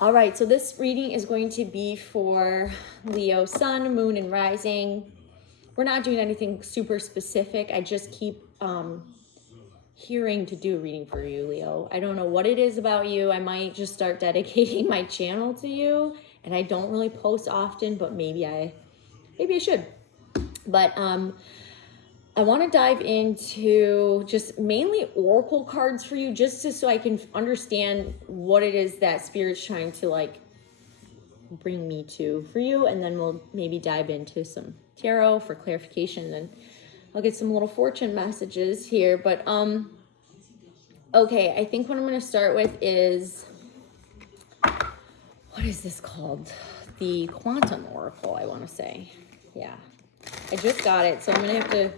All right, so this reading is going to be for Leo, sun, moon, and rising. We're not doing anything super specific. I just keep hearing to do a reading for you, Leo. I don't know what it is about you. I might just start dedicating my channel to you. And I don't really post often, but maybe I should. But I want to dive into just mainly oracle cards for you, just so I can understand what it is that Spirit's trying to like bring me to for you, and then we'll maybe dive into some tarot for clarification, and I'll get some little fortune messages here. But okay, I think what I'm going to start with is, what is this called? The Quantum Oracle, I want to say. Yeah, I just got it, so I'm going to have to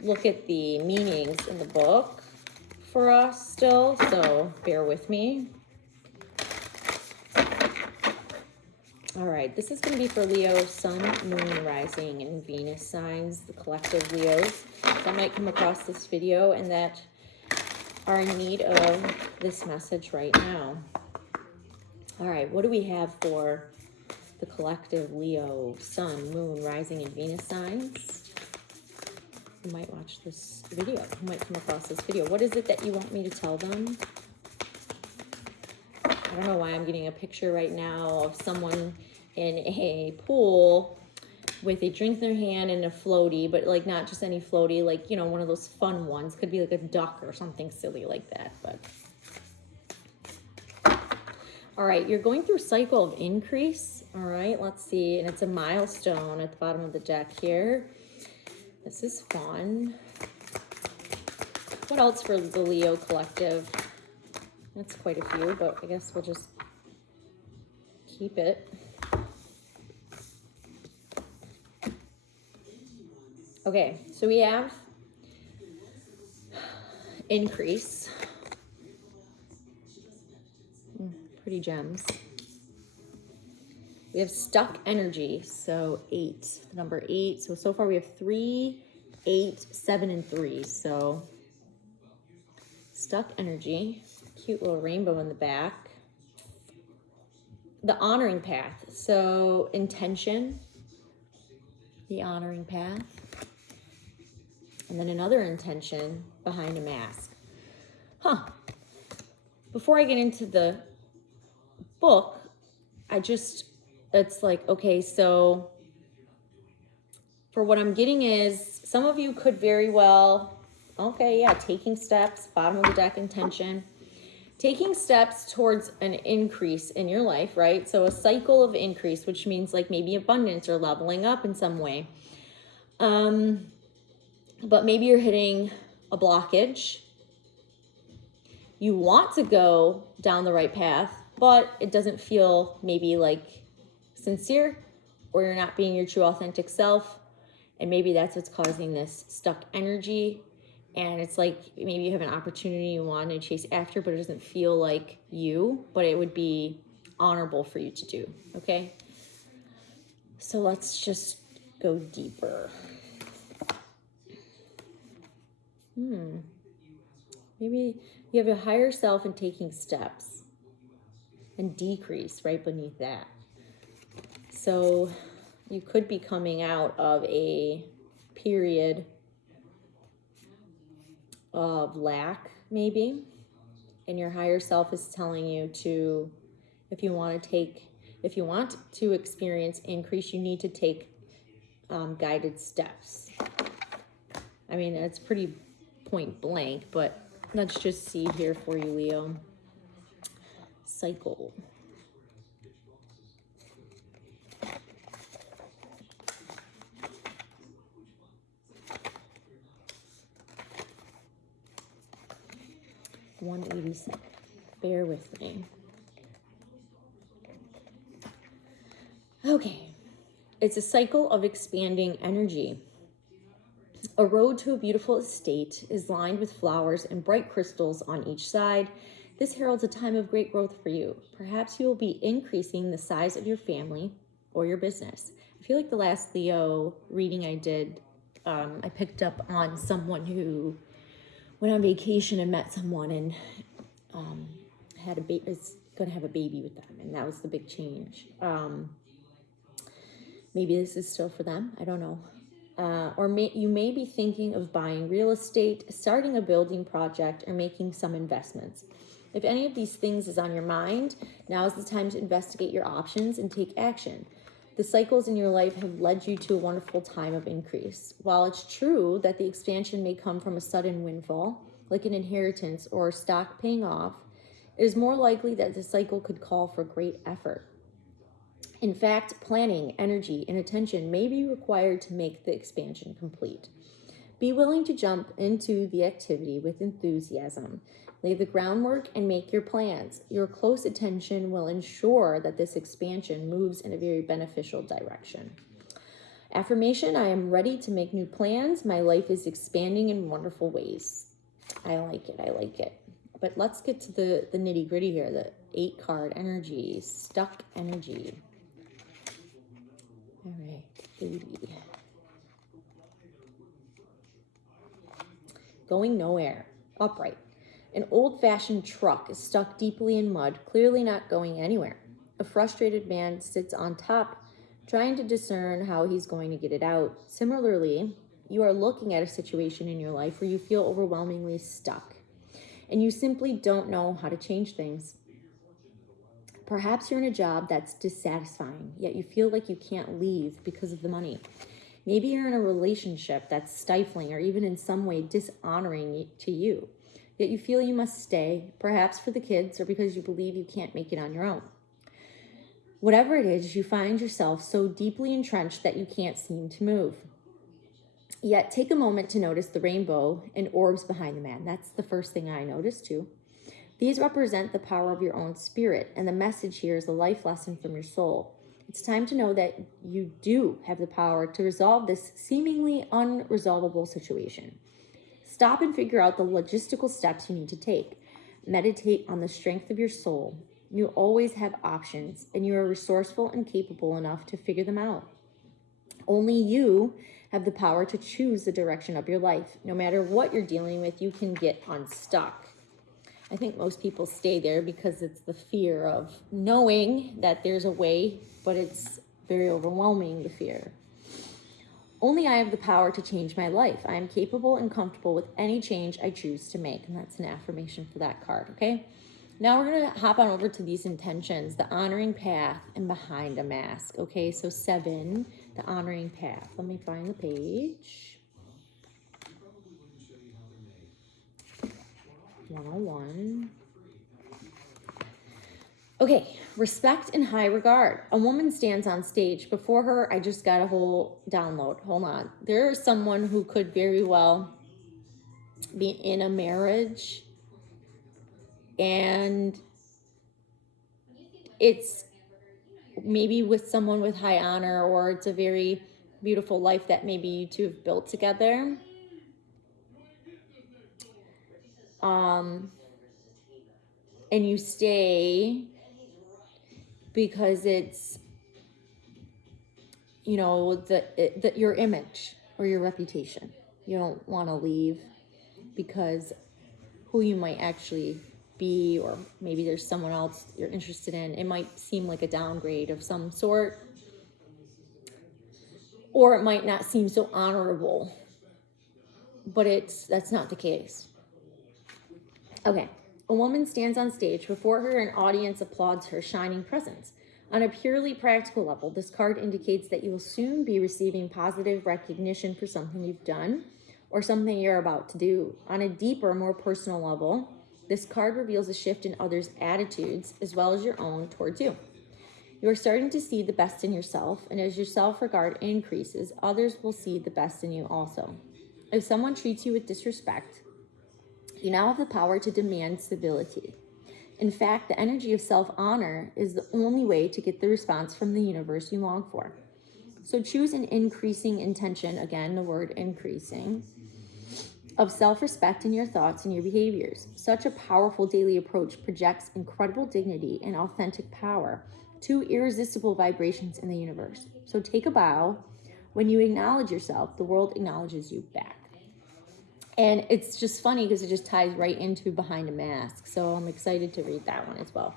look at the meanings in the book for us still, so bear with me. All right, this is going to be for Leo, sun, moon, rising, and Venus signs, the collective Leos that might come across this video and that are in need of this message right now. All right, what do we have for the collective Leo, sun, moon, rising, and Venus signs? You might watch this video. You might come across this video. What is it that you want me to tell them? I don't know why I'm getting a picture right now of someone in a pool with a drink in their hand and a floaty, but like not just any floaty, like, you know, one of those fun ones. Could be like a duck or something silly like that. But all right, you're going through a cycle of increase. All right, let's see. And it's a milestone at the bottom of the deck here. This is fun. What else for the Leo collective? That's quite a few, but I guess we'll just keep it. Okay, so we have increase. Pretty gems. We have stuck energy, so 8, the number 8. So far we have 3, 8, 7, and 3. So stuck energy. Cute little rainbow in the back. The honoring path. So intention, the honoring path. And then another intention behind a mask. Before I get into the book, it's like, okay, so for what I'm getting is some of you could very well, okay, yeah, taking steps, bottom of the deck intention, taking steps towards an increase in your life, right? So a cycle of increase, which means like maybe abundance or leveling up in some way. But maybe you're hitting a blockage. You want to go down the right path, but it doesn't feel maybe like sincere, or you're not being your true authentic self. And maybe that's what's causing this stuck energy. And it's like maybe you have an opportunity you want to chase after, but it doesn't feel like you, but it would be honorable for you to do. Okay. So let's just go deeper. Maybe you have a higher self and taking steps, and decrease right beneath that. So you could be coming out of a period of lack, maybe, and your higher self is telling you to, if you want to experience increase, you need to take guided steps. I mean, it's pretty point blank, but let's just see here for you, Leo. Cycle. $187. Bear with me. Okay. It's a cycle of expanding energy. A road to a beautiful estate is lined with flowers and bright crystals on each side. This heralds a time of great growth for you. Perhaps you will be increasing the size of your family or your business. I feel like the last Leo reading I did, I picked up on someone who went on vacation and met someone and is going to have a baby with them, and that was the big change. Maybe this is still for them. I don't know. You may be thinking of buying real estate, starting a building project, or making some investments. If any of these things is on your mind, now is the time to investigate your options and take action. The cycles in your life have led you to a wonderful time of increase. While it's true that the expansion may come from a sudden windfall, like an inheritance or stock paying off, it is more likely that the cycle could call for great effort. In fact, planning, energy, and attention may be required to make the expansion complete. Be willing to jump into the activity with enthusiasm. Lay the groundwork and make your plans. Your close attention will ensure that this expansion moves in a very beneficial direction. Affirmation: I am ready to make new plans. My life is expanding in wonderful ways. I like it. But let's get to the nitty gritty here, the 8-card energy, stuck energy. All right, 80. Going nowhere, upright. An old-fashioned truck is stuck deeply in mud, clearly not going anywhere. A frustrated man sits on top, trying to discern how he's going to get it out. Similarly, you are looking at a situation in your life where you feel overwhelmingly stuck, and you simply don't know how to change things. Perhaps you're in a job that's dissatisfying, yet you feel like you can't leave because of the money. Maybe you're in a relationship that's stifling or even in some way dishonoring to you, yet you feel you must stay, perhaps for the kids or because you believe you can't make it on your own. Whatever it is, you find yourself so deeply entrenched that you can't seem to move. Yet take a moment to notice the rainbow and orbs behind the man. That's the first thing I noticed too. These represent the power of your own spirit, and the message here is a life lesson from your soul. It's time to know that you do have the power to resolve this seemingly unresolvable situation. Stop and figure out the logistical steps you need to take. Meditate on the strength of your soul. You always have options, and you are resourceful and capable enough to figure them out. Only you have the power to choose the direction of your life. No matter what you're dealing with, you can get unstuck. I think most people stay there because it's the fear of knowing that there's a way, but it's very overwhelming, the fear. Only I have the power to change my life. I am capable and comfortable with any change I choose to make. And that's an affirmation for that card, okay? Now we're going to hop on over to these intentions, the honoring path and behind a mask, okay? So 7, the honoring path. Let me find the page. 101. Okay, respect and high regard. A woman stands on stage. Before her, I just got a whole download. Hold on. There is someone who could very well be in a marriage, and it's maybe with someone with high honor, or it's a very beautiful life that maybe you two have built together. And you stay because it's, you know, your image or your reputation. You don't want to leave because who you might actually be, or maybe there's someone else you're interested in. It might seem like a downgrade of some sort, or it might not seem so honorable, but that's not the case. Okay. A woman stands on stage. Before her, an audience applauds her shining presence. On a purely practical level, this card indicates that you will soon be receiving positive recognition for something you've done or something you're about to do. On a deeper, more personal level, this card reveals a shift in others' attitudes as well as your own towards you. You are starting to see the best in yourself, and as your self-regard increases, others will see the best in you also. If someone treats you with disrespect, you now have the power to demand civility. In fact, the energy of self-honor is the only way to get the response from the universe you long for. So choose an increasing intention, again, the word increasing, of self-respect in your thoughts and your behaviors. Such a powerful daily approach projects incredible dignity and authentic power, 2 irresistible vibrations in the universe. So take a bow. When you acknowledge yourself, the world acknowledges you back. And it's just funny because it just ties right into Behind a Mask. So I'm excited to read that one as well.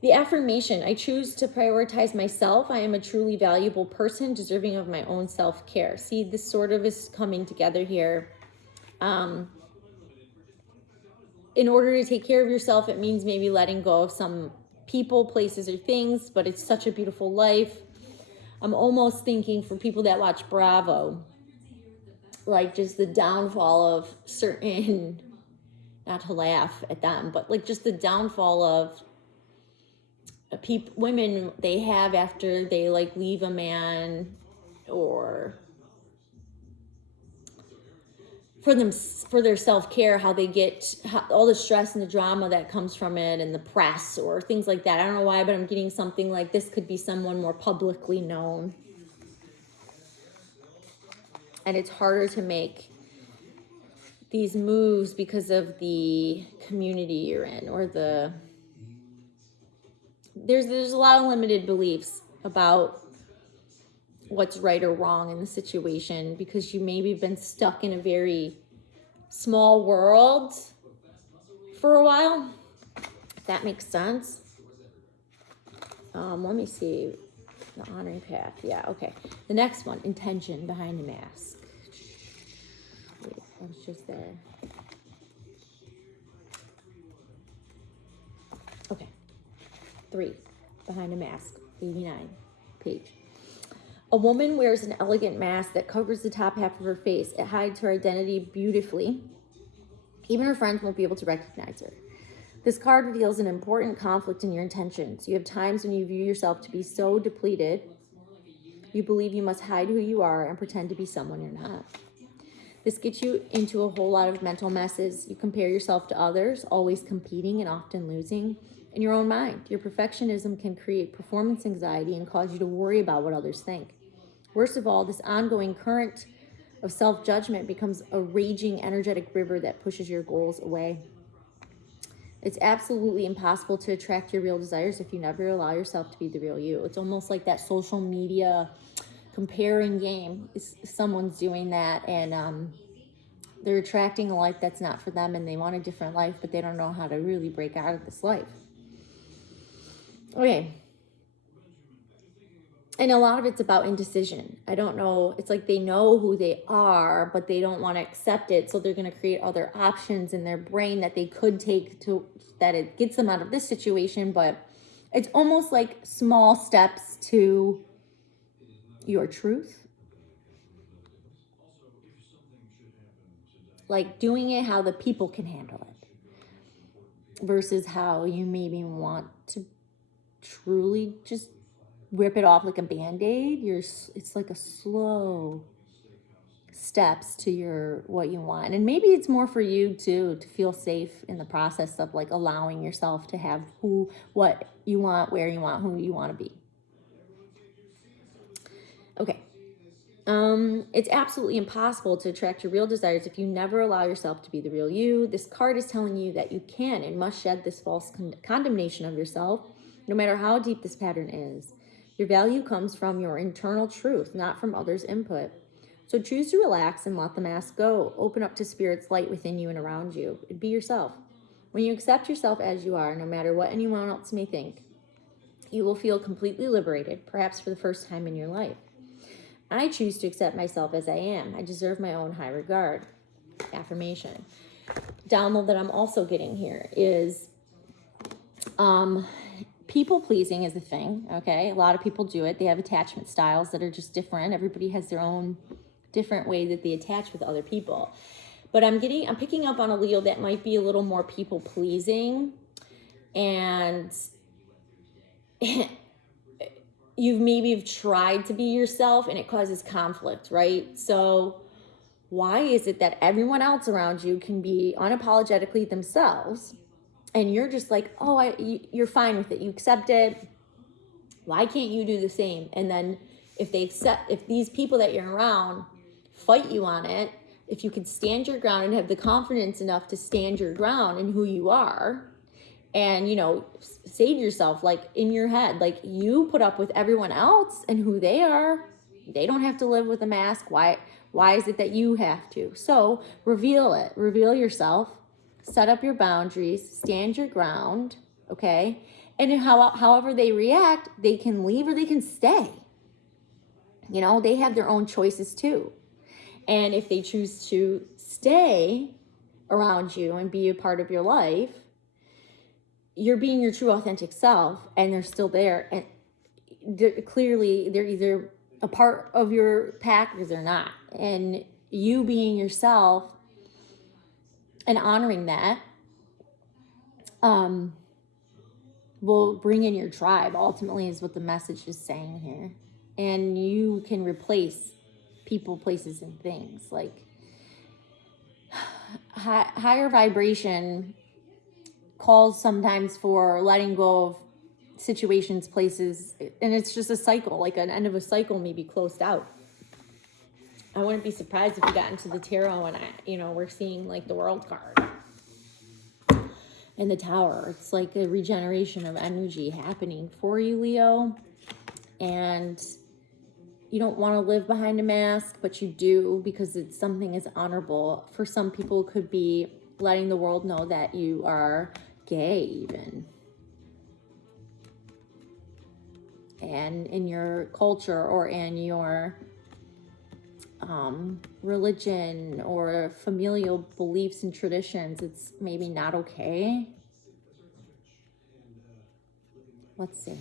The affirmation: I choose to prioritize myself. I am a truly valuable person deserving of my own self-care. See, this sort of is coming together here. In order to take care of yourself, it means maybe letting go of some people, places, or things, but it's such a beautiful life. I'm almost thinking for people that watch Bravo, like just the downfall of certain, not to laugh at them, but like just the downfall of women they have after they like leave a man, or for their self-care, how they get all the stress and the drama that comes from it, and the press or things like that. I don't know why, but I'm getting something like this could be someone more publicly known, and it's harder to make these moves because of the community you're in, or there's a lot of limited beliefs about what's right or wrong in the situation, because you maybe been stuck in a very small world for a while, if that makes sense. Let me see. The honoring path. Yeah, okay. The next one, intention behind the mask. Wait, I was just there. Okay. 3, behind a mask, 89 page. A woman wears an elegant mask that covers the top half of her face. It hides her identity beautifully. Even her friends won't be able to recognize her. This card reveals an important conflict in your intentions. You have times when you view yourself to be so depleted, you believe you must hide who you are and pretend to be someone you're not. This gets you into a whole lot of mental messes. You compare yourself to others, always competing and often losing. In your own mind, your perfectionism can create performance anxiety and cause you to worry about what others think. Worst of all, this ongoing current of self-judgment becomes a raging, energetic river that pushes your goals away. It's absolutely impossible to attract your real desires if you never allow yourself to be the real you. It's almost like that social media comparing game. Someone's doing that, and they're attracting a life that's not for them, and they want a different life, but they don't know how to really break out of this life. Okay. And a lot of it's about indecision. I don't know. It's like they know who they are, but they don't want to accept it. So they're going to create other options in their brain that they could take to, that it gets them out of this situation. But it's almost like small steps to your truth. Like doing it how the people can handle it versus how you maybe want to truly just rip it off like a Band-Aid. It's like a slow steps to what you want. And maybe it's more for you too, to feel safe in the process of like allowing yourself to have what you want, where you want, who you want to be. Okay. It's absolutely impossible to attract your real desires if you never allow yourself to be the real you. This card is telling you that you can and must shed this false condemnation of yourself, no matter how deep this pattern is. Your value comes from your internal truth, not from others' input. So choose to relax and let the mask go. Open up to Spirit's light within you and around you. Be yourself. When you accept yourself as you are, no matter what anyone else may think, you will feel completely liberated, perhaps for the first time in your life. I choose to accept myself as I am. I deserve my own high regard. Affirmation. Download that I'm also getting here is people pleasing is a thing, okay? A lot of people do it. They have attachment styles that are just different. Everybody has their own different way that they attach with other people. But I'm picking up on a Leo that might be a little more people pleasing, and you've tried to be yourself and it causes conflict, right? So why is it that everyone else around you can be unapologetically themselves and you're just like, oh, you're fine with it, you accept it? Why can't you do the same? And then if these people that you're around fight you on it, if you could stand your ground and have the confidence enough to stand your ground in who you are, and, say to yourself, like in your head, like you put up with everyone else and who they are. They don't have to live with a mask. Why Why is it that you have to? So reveal it. Reveal yourself. Set up your boundaries. Stand your ground. Okay? And however they react, they can leave or they can stay. You know, they have their own choices too. And if they choose to stay around you and be a part of your life, you're being your true authentic self, and they're still there. And clearly they're either a part of your pack or they're not. And you being yourself and honoring that will bring in your tribe, ultimately, is what the message is saying here. And you can replace people, places, and things. Like higher vibration calls sometimes for letting go of situations, places, and it's just a cycle, like an end of a cycle may be closed out. I wouldn't be surprised if we got into the tarot and we're seeing like the World card and the Tower. It's like a regeneration of energy happening for you, Leo. And you don't want to live behind a mask, but you do, because it's something is honorable. For some people, it could be letting the world know that you are gay, even. And in your culture or in your religion or familial beliefs and traditions, it's maybe not okay. Let's see.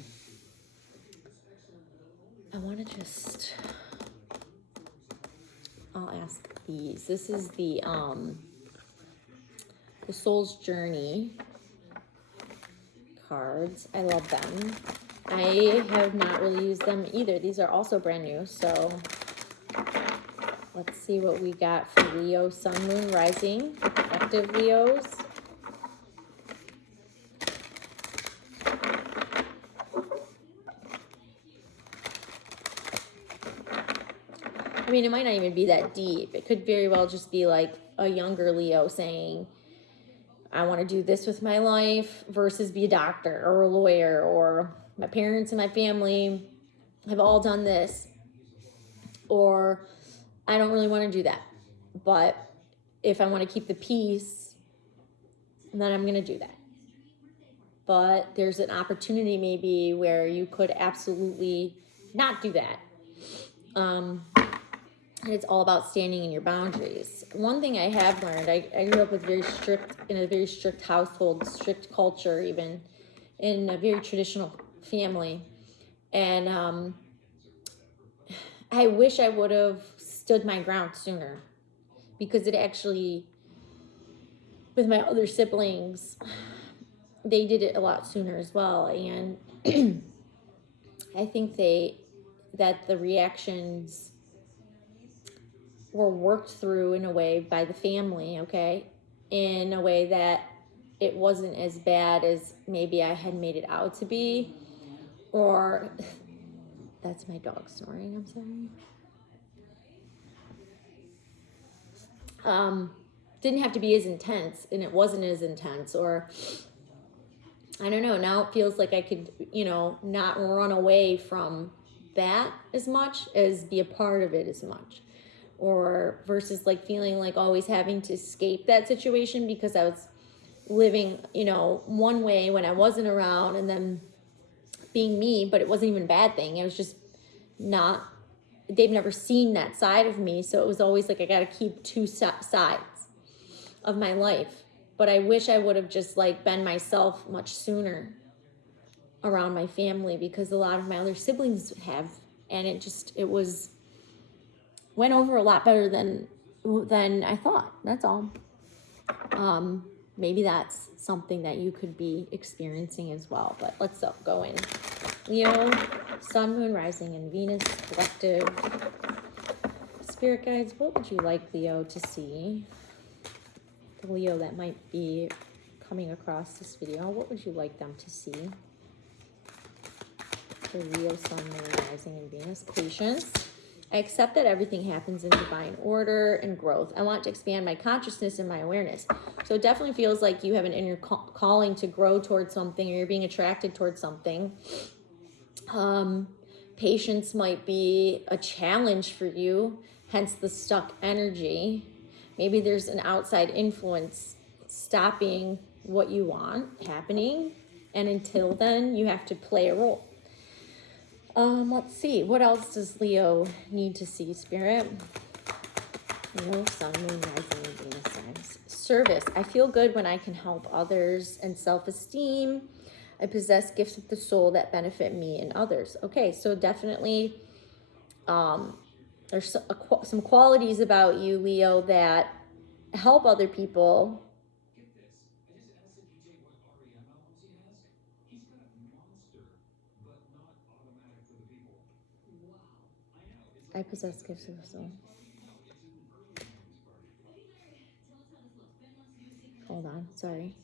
I want to I'll ask these. This is the Soul's Journey cards. I love them. I have not really used them either. These are also brand new. So let's see what we got for Leo, Sun, Moon, Rising, active Leos. I mean, it might not even be that deep. It could very well just be like a younger Leo saying, I want to do this with my life, versus be a doctor or a lawyer, or my parents and my family have all done this, or I don't really want to do that. But if I want to keep the peace, then I'm going to do that. But there's an opportunity maybe where you could absolutely not do that. And it's all about standing in your boundaries. One thing I have learned, I grew up with in a very strict household, strict culture, even in a very traditional family. And I wish I would have stood my ground sooner, because it actually, with my other siblings, they did it a lot sooner as well. And I think that the reactions were worked through in a way by the family, okay? In a way that it wasn't as bad as maybe I had made it out to be. Or, that's my dog snoring, I'm sorry. Didn't have to be as intense, and it wasn't as intense. Or, I don't know, now it feels like I could, not run away from that as much as be a part of it as much. Or versus like feeling like always having to escape that situation because I was living, one way when I wasn't around, and then being me, but it wasn't even a bad thing. It was just not, they've never seen that side of me. So it was always like, I got to keep two sides of my life. But I wish I would have just like been myself much sooner around my family, because a lot of my other siblings have, and it went over a lot better than I thought. That's all. Maybe that's something that you could be experiencing as well. But let's go in. Leo, Sun, Moon, Rising, and Venus collective. Spirit guides, what would you like Leo to see? The Leo that might be coming across this video, what would you like them to see? For Leo, Sun, Moon, Rising, and Venus. Patience. I accept that everything happens in divine order and growth. I want to expand my consciousness and my awareness. So it definitely feels like you have an inner calling to grow towards something, or you're being attracted towards something. Patience might be a challenge for you. hence the stuck energy. Maybe there's an outside influence stopping what you want happening, and until then, you have to play a role. Let's see, what else does Leo need to see, Spirit? Leo, Sun, Moon, Rising, and Venus signs. Service. I feel good when I can help others, and self-esteem. I possess gifts of the soul that benefit me and others. Okay, so definitely there's some qualities about you, Leo, that help other people. I possess gifts of the soul. Hold on, sorry.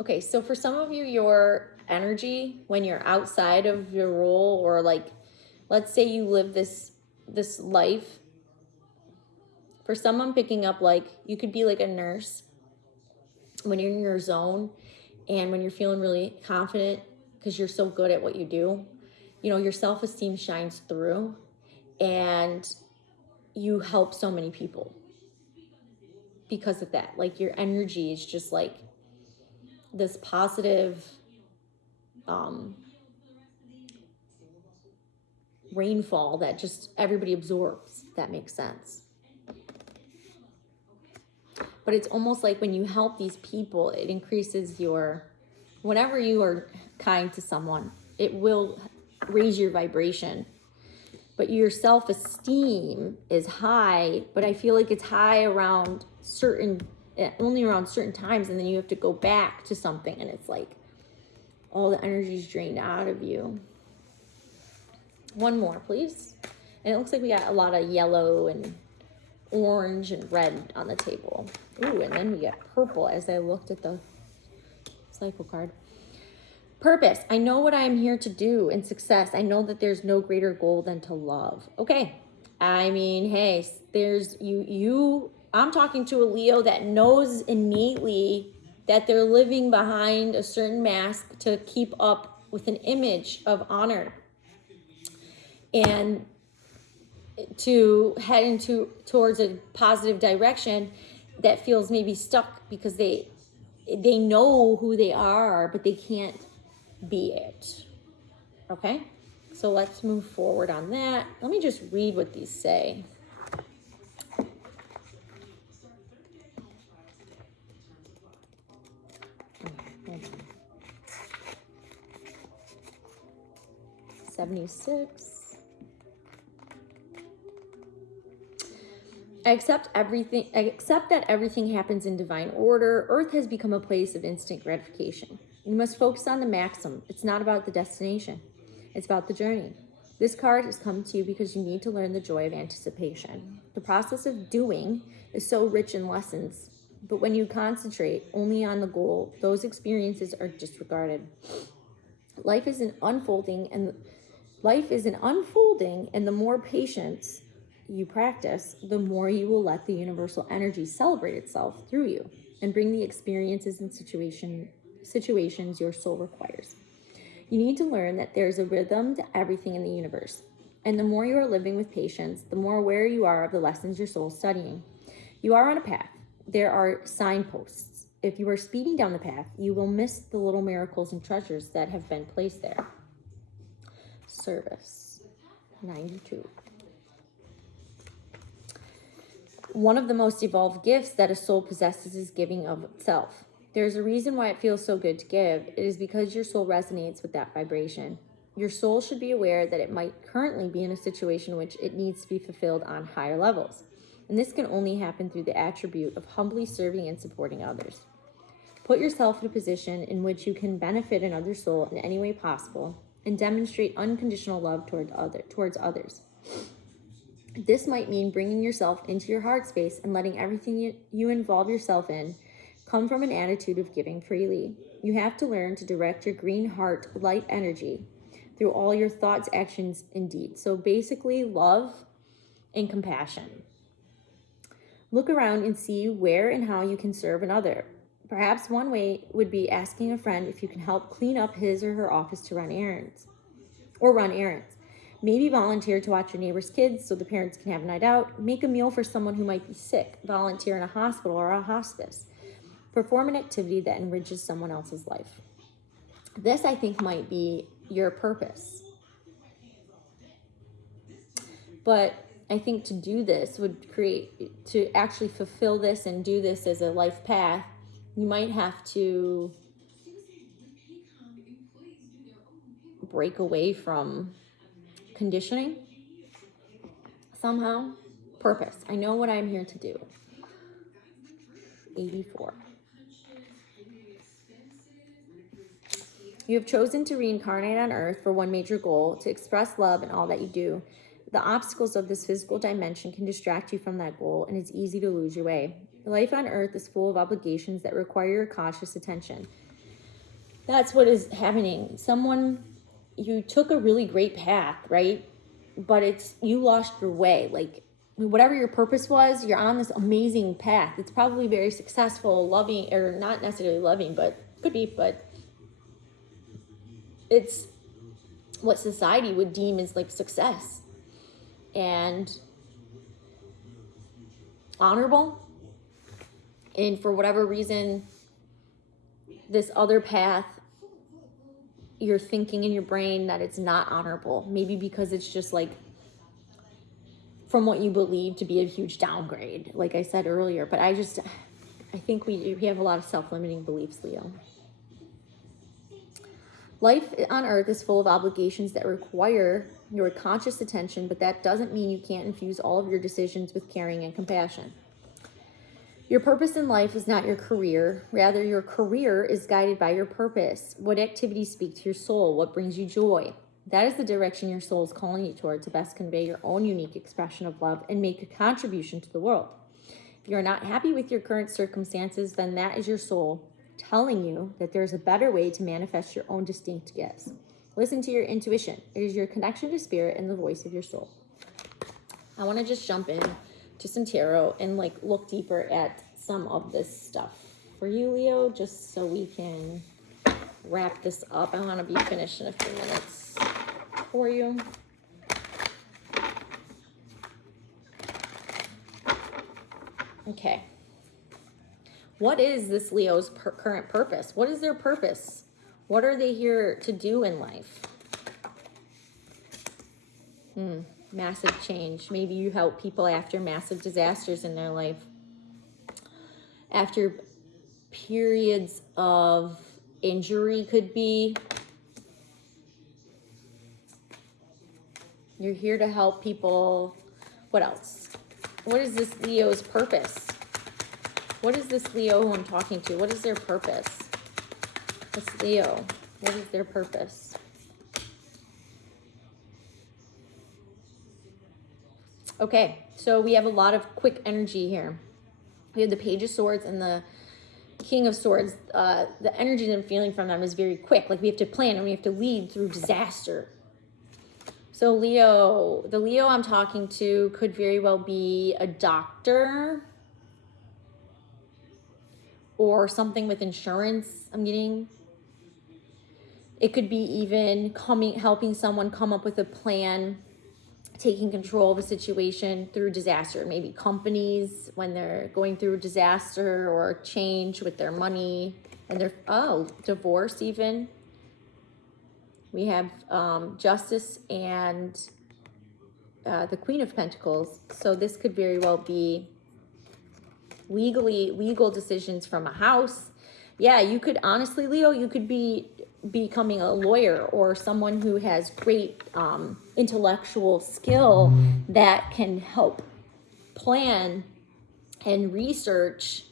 Okay, so for some of you, your energy when you're outside of your role, or like, let's say you live this life. For some, I'm picking up like you could be like a nurse when you're in your zone, and when you're feeling really confident because you're so good at what you do, you know, your self-esteem shines through, and you help so many people because of that. Like your energy is just like this positive rainfall that just everybody absorbs. That makes sense. But it's almost like when you help these people, it increases your, whenever you are kind to someone, it will raise your vibration. But your self-esteem is high, but I feel like it's high around only around certain times, and then you have to go back to something, and it's like all the energy is drained out of you. One more, please. And it looks like we got a lot of yellow and orange and red on the table. Ooh, and then we get purple as I looked at the cycle card. Purpose. I know what I am here to do. And success. I know that there's no greater goal than to love. Okay. I mean, hey, there's I'm talking to a Leo that knows innately that they're living behind a certain mask to keep up with an image of honor, and to head towards a positive direction that feels maybe stuck because they know who they are, but they can't be it. Okay, so let's move forward on that. Let me just read what these say. Hold on. 76. I accept that everything happens in divine order. Earth has become a place of instant gratification. You must focus on the maxim. It's not about the destination. It's about the journey. This card has come to you because you need to learn the joy of anticipation. The process of doing is so rich in lessons, but when you concentrate only on the goal, those experiences are disregarded. Life is an unfolding, and the more patience you practice, the more you will let the universal energy celebrate itself through you and bring the experiences and situations your soul requires. You need to learn that there's a rhythm to everything in the universe. And the more you are living with patience, the more aware you are of the lessons your soul is studying. You are on a path. There are signposts. If you are speeding down the path, you will miss the little miracles and treasures that have been placed there. Service. 92. One of the most evolved gifts that a soul possesses is giving of itself. There's a reason why it feels so good to give. It is because your soul resonates with that vibration. Your soul should be aware that it might currently be in a situation in which it needs to be fulfilled on higher levels. And this can only happen through the attribute of humbly serving and supporting others. Put yourself in a position in which you can benefit another soul in any way possible and demonstrate unconditional love towards others. This might mean bringing yourself into your heart space and letting everything you involve yourself in come from an attitude of giving freely. You have to learn to direct your green heart light energy through all your thoughts, actions, and deeds. So basically, love and compassion. Look around and see where and how you can serve another. Perhaps one way would be asking a friend if you can help clean up his or her office to run errands. or run errands. Maybe volunteer to watch your neighbor's kids so the parents can have a night out. Make a meal for someone who might be sick. Volunteer in a hospital or a hospice. Perform an activity that enriches someone else's life. This, I think, might be your purpose. But I think to do this to actually fulfill this and do this as a life path, you might have to break away from conditioning somehow. Purpose. I know what I'm here to do. 84. You have chosen to reincarnate on Earth for one major goal, to express love in all that you do. The obstacles of this physical dimension can distract you from that goal, and it's easy to lose your way. Life on Earth is full of obligations that require your cautious attention. That's what is happening. You took a really great path, right? But you lost your way. Like, whatever your purpose was, you're on this amazing path. It's probably very successful, loving, or not necessarily loving, but could be, but it's what society would deem as like success and honorable. And for whatever reason, this other path, you're thinking in your brain that it's not honorable. Maybe because it's just like from what you believe to be a huge downgrade, like I said earlier. But I think we have a lot of self-limiting beliefs, Leo. Life on Earth is full of obligations that require your conscious attention, but that doesn't mean you can't infuse all of your decisions with caring and compassion. Your purpose in life is not your career. Rather, your career is guided by your purpose. What activities speak to your soul? What brings you joy? That is the direction your soul is calling you toward to best convey your own unique expression of love and make a contribution to the world. If you are not happy with your current circumstances, then that is your soul telling you that there's a better way to manifest your own distinct gifts. Listen to your intuition. It is your connection to spirit and the voice of your soul. I want to just jump in to some tarot and like look deeper at some of this stuff for you, Leo, just so we can wrap this up. I want to be finished in a few minutes for you. Okay. What is this Leo's current purpose? What is their purpose? What are they here to do in life? Massive change. Maybe you help people after massive disasters in their life. After periods of injury could be. You're here to help people. What else? What is this Leo's purpose? What is this Leo who I'm talking to? What is their purpose? This Leo, what is their purpose? Okay, so we have a lot of quick energy here. We have the Page of Swords and the King of Swords. The energy that I'm feeling from them is very quick. Like we have to plan and we have to lead through disaster. So Leo, the Leo I'm talking to could very well be a doctor or something with insurance, I'm getting. It could be even helping someone come up with a plan, taking control of a situation through disaster. Maybe companies when they're going through a disaster or change with their money and their, divorce even. We have Justice and the Queen of Pentacles. So this could very well be legal decisions from a house. Yeah, you could honestly, Leo, you could be becoming a lawyer or someone who has great intellectual skill that can help plan and research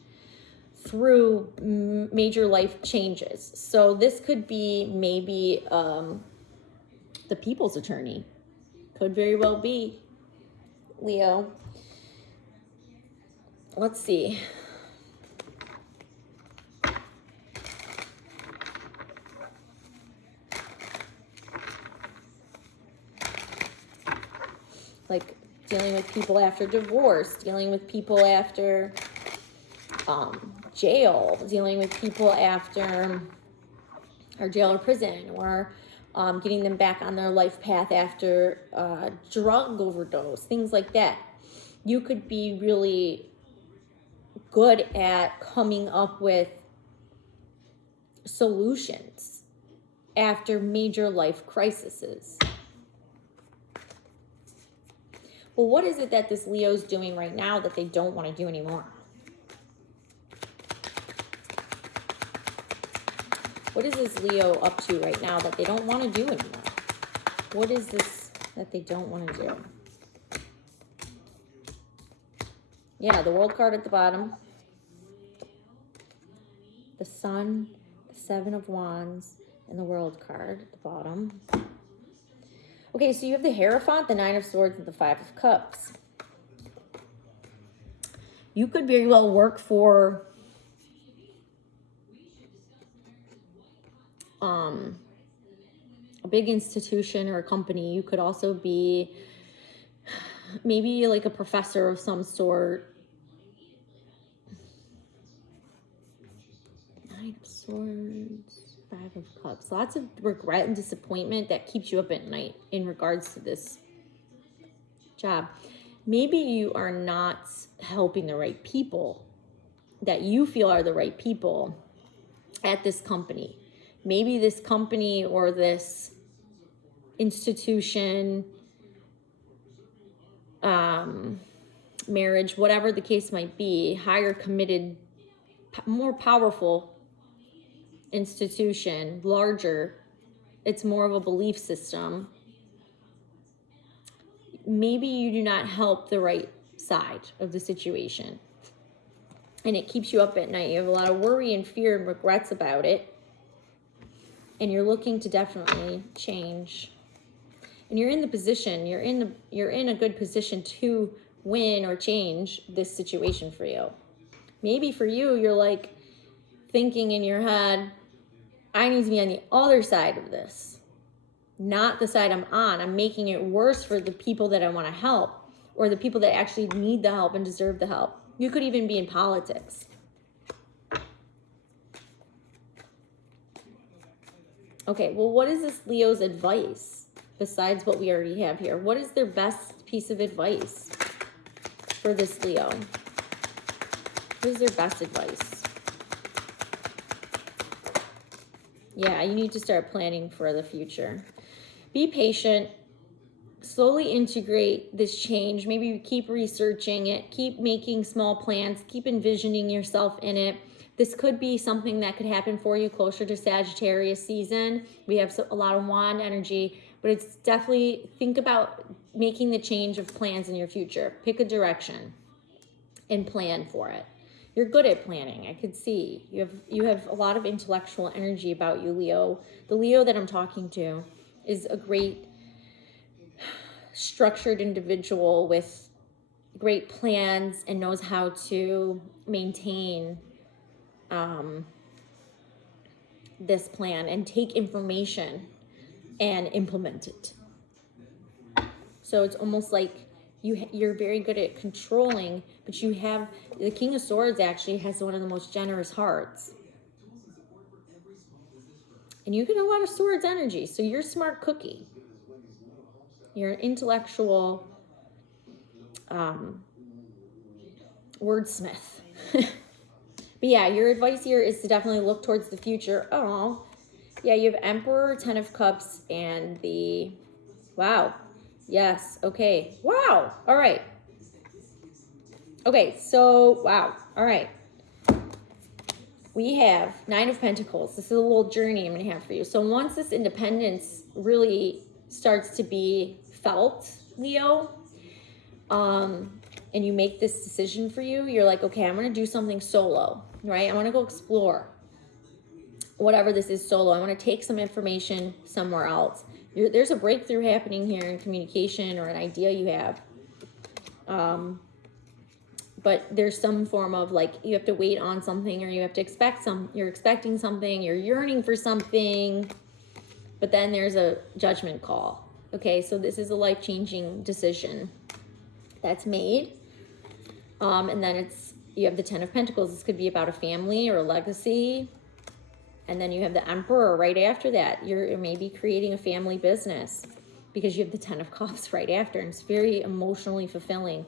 through major life changes. So this could be maybe the people's attorney. Could very well be, Leo. Let's see. Like dealing with people after divorce, dealing with people after jail, dealing with people after or jail or prison, or getting them back on their life path after drug overdose, things like that. You could be really good at coming up with solutions after major life crises. Well, what is it that this Leo's doing right now that they don't want to do anymore? What is this Leo up to right now that they don't want to do anymore? What is this that they don't want to do? Yeah, the World card at the bottom. The Sun, the Seven of Wands, and the World card at the bottom. Okay, so you have the Hierophant, the Nine of Swords, and the Five of Cups. You could very well work for a big institution or a company. You could also be maybe like a professor of some sort. Nine of Swords, Five of Cups. Lots of regret and disappointment that keeps you up at night in regards to this job. Maybe you are not helping the right people that you feel are the right people at this company. Maybe this company or this institution, marriage, whatever the case might be, higher committed, more powerful institution, larger, it's more of a belief system. Maybe you do not help the right side of the situation, and it keeps you up at night. You have a lot of worry and fear and regrets about it, and you're looking to definitely change. And you're in the position, you're in a good position to win or change this situation for you. Maybe for you, you're like thinking in your head, I need to be on the other side of this, not the side I'm on. I'm making it worse for the people that I want to help, or the people that actually need the help and deserve the help. You could even be in politics. Okay, well, what is this Leo's advice besides what we already have here? What is their best piece of advice for this Leo? What is their best advice? Yeah, you need to start planning for the future. Be patient. Slowly integrate this change. Maybe keep researching it. Keep making small plans. Keep envisioning yourself in it. This could be something that could happen for you closer to Sagittarius season. We have a lot of wand energy, but it's definitely, think about making the change of plans in your future. Pick a direction and plan for it. You're good at planning. I could see you have a lot of intellectual energy about you, Leo. The Leo that I'm talking to is a great structured individual with great plans and knows how to maintain this plan and take information and implement it. So it's almost like you're very good at controlling, but you have, the King of Swords actually has one of the most generous hearts. And you get a lot of swords energy, so you're a smart cookie. You're an intellectual wordsmith. But yeah, your advice here is to definitely look towards the future. Oh, yeah, you have Emperor, Ten of Cups, and the, wow. Yes, okay. Wow, all right. Okay, so, wow, all right. We have Nine of Pentacles. This is a little journey I'm going to have for you. So once this independence really starts to be felt, Leo, and you make this decision for you, you're like, okay, I'm going to do something solo, right? I want to go explore whatever this is solo. I want to take some information somewhere else. There's a breakthrough happening here in communication or an idea you have. But there's some form of like, you have to wait on something, or you have to expect you're expecting something, you're yearning for something, but then there's a judgment call. Okay, so this is a life-changing decision that's made. And then you have the Ten of Pentacles. This could be about a family or a legacy. And then you have the Emperor right after that. You're maybe creating a family business because you have the Ten of Cups right after. And it's very emotionally fulfilling.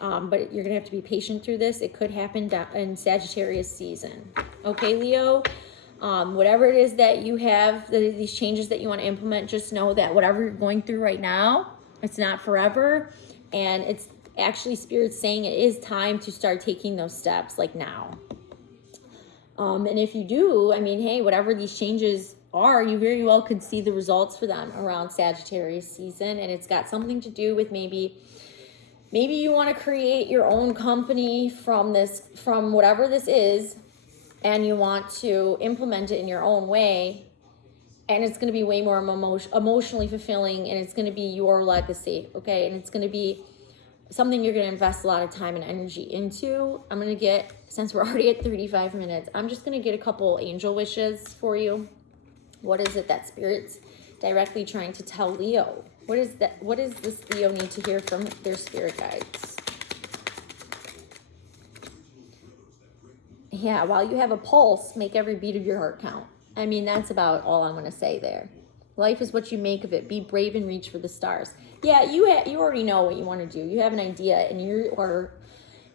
But you're going to have to be patient through this. It could happen in Sagittarius season. Okay, Leo? Whatever it is that you have, these changes that you want to implement, just know that whatever you're going through right now, it's not forever. And it's actually Spirit saying it is time to start taking those steps, like now. And if you do, I mean, hey, whatever these changes are, you very well could see the results for them around Sagittarius season. And it's got something to do with maybe you want to create your own company from whatever this is, and you want to implement it in your own way. And it's going to be way more emotionally fulfilling, and it's going to be your legacy, okay? And it's going to be something you're going to invest a lot of time and energy into. I'm going to get, since we're already at 35 minutes, I'm just going to get a couple angel wishes for you. What is it that Spirit's directly trying to tell Leo? What is that? What does this Leo need to hear from their spirit guides? Yeah, while you have a pulse, make every beat of your heart count. I mean, that's about all I'm going to say there. Life is what you make of it. Be brave and reach for the stars. Yeah, you already know what you want to do. You have an idea, and you are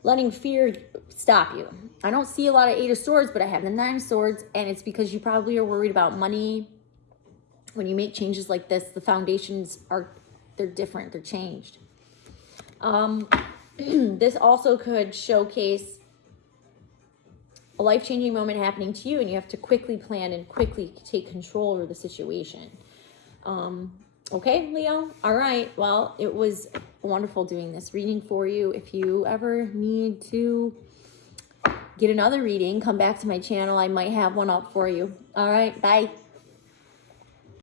letting fear stop you. I don't see a lot of Eight of Swords, but I have the Nine of Swords, and it's because you probably are worried about money. When you make changes like this, the foundations they're different. They're changed. This also could showcase a life-changing moment happening to you, and you have to quickly plan and quickly take control over the situation. Okay, Leo? All right. Well, it was wonderful doing this reading for you. If you ever need to get another reading, come back to my channel. I might have one up for you. All right. Bye.